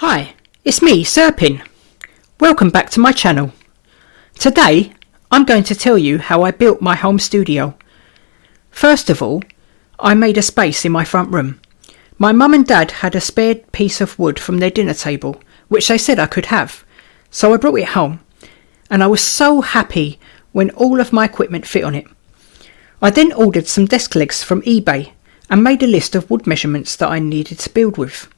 Hi, it's me, Serpin. Welcome back to my channel. Today, I'm going to tell you how I built my home studio. First of all, I made a space in my front room. My mum and dad had a spare piece of wood from their dinner table, which they said I could have. So I brought it home, and I was so happy when all of my equipment fit on it. I then ordered some desk legs from eBay and made a list of wood measurements that I needed to build with.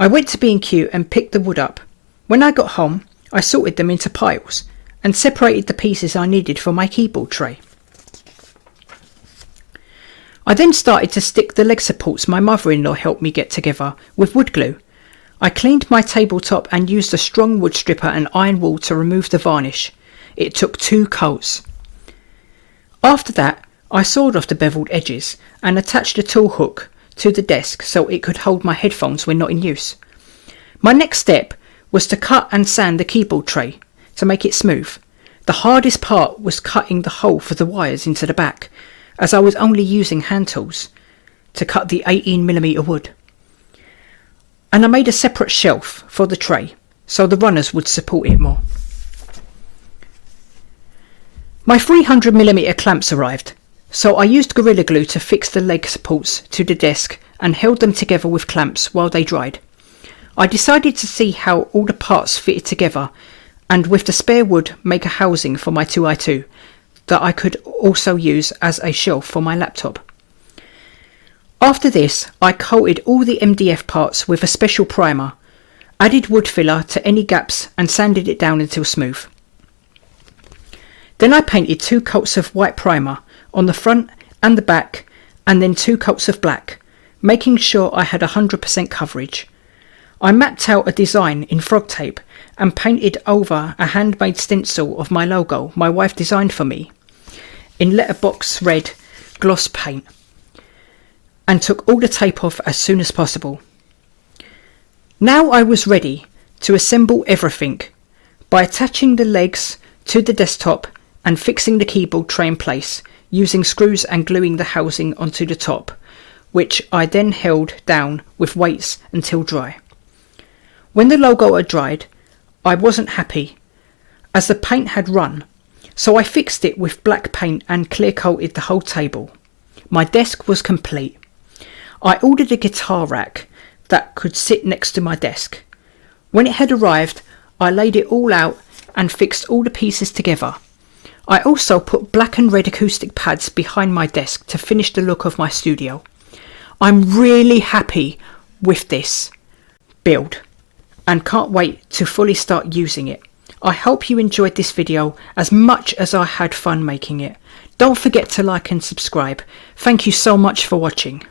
I went to B&Q and picked the wood up. When I got home, I sorted them into piles and separated the pieces I needed for my keyboard tray. I then started to stick the leg supports my mother-in-law helped me get together with wood glue. I cleaned my tabletop and used a strong wood stripper and iron wool to remove the varnish. It took 2 coats. After that, I sawed off the beveled edges and attached a tool hook to the desk so it could hold my headphones when not in use. My next step was to cut and sand the keyboard tray to make it smooth. The hardest part was cutting the hole for the wires into the back, as I was only using hand tools to cut the 18mm wood. And I made a separate shelf for the tray so the runners would support it more. My 300mm clamps arrived, so I used Gorilla Glue to fix the leg supports to the desk and held them together with clamps while they dried. I decided to see how all the parts fitted together and with the spare wood make a housing for my 2x2 that I could also use as a shelf for my laptop. After this, I coated all the MDF parts with a special primer, added wood filler to any gaps and sanded it down until smooth. Then I painted 2 coats of white primer on the front and the back, and then 2 coats of black, making sure I had 100% coverage. I mapped out a design in frog tape and painted over a handmade stencil of my logo my wife designed for me in letterbox red gloss paint, and took all the tape off as soon as possible. Now I was ready to assemble everything by attaching the legs to the desktop and fixing the keyboard tray in place, using screws and gluing the housing onto the top, which I then held down with weights until dry. When the logo had dried, I wasn't happy, as the paint had run, so I fixed it with black paint and clear coated the whole table. My desk was complete. I ordered a guitar rack that could sit next to my desk. When it had arrived, I laid it all out and fixed all the pieces together. I also put black and red acoustic pads behind my desk to finish the look of my studio. I'm really happy with this build and can't wait to fully start using it. I hope you enjoyed this video as much as I had fun making it. Don't forget to like and subscribe. Thank you so much for watching.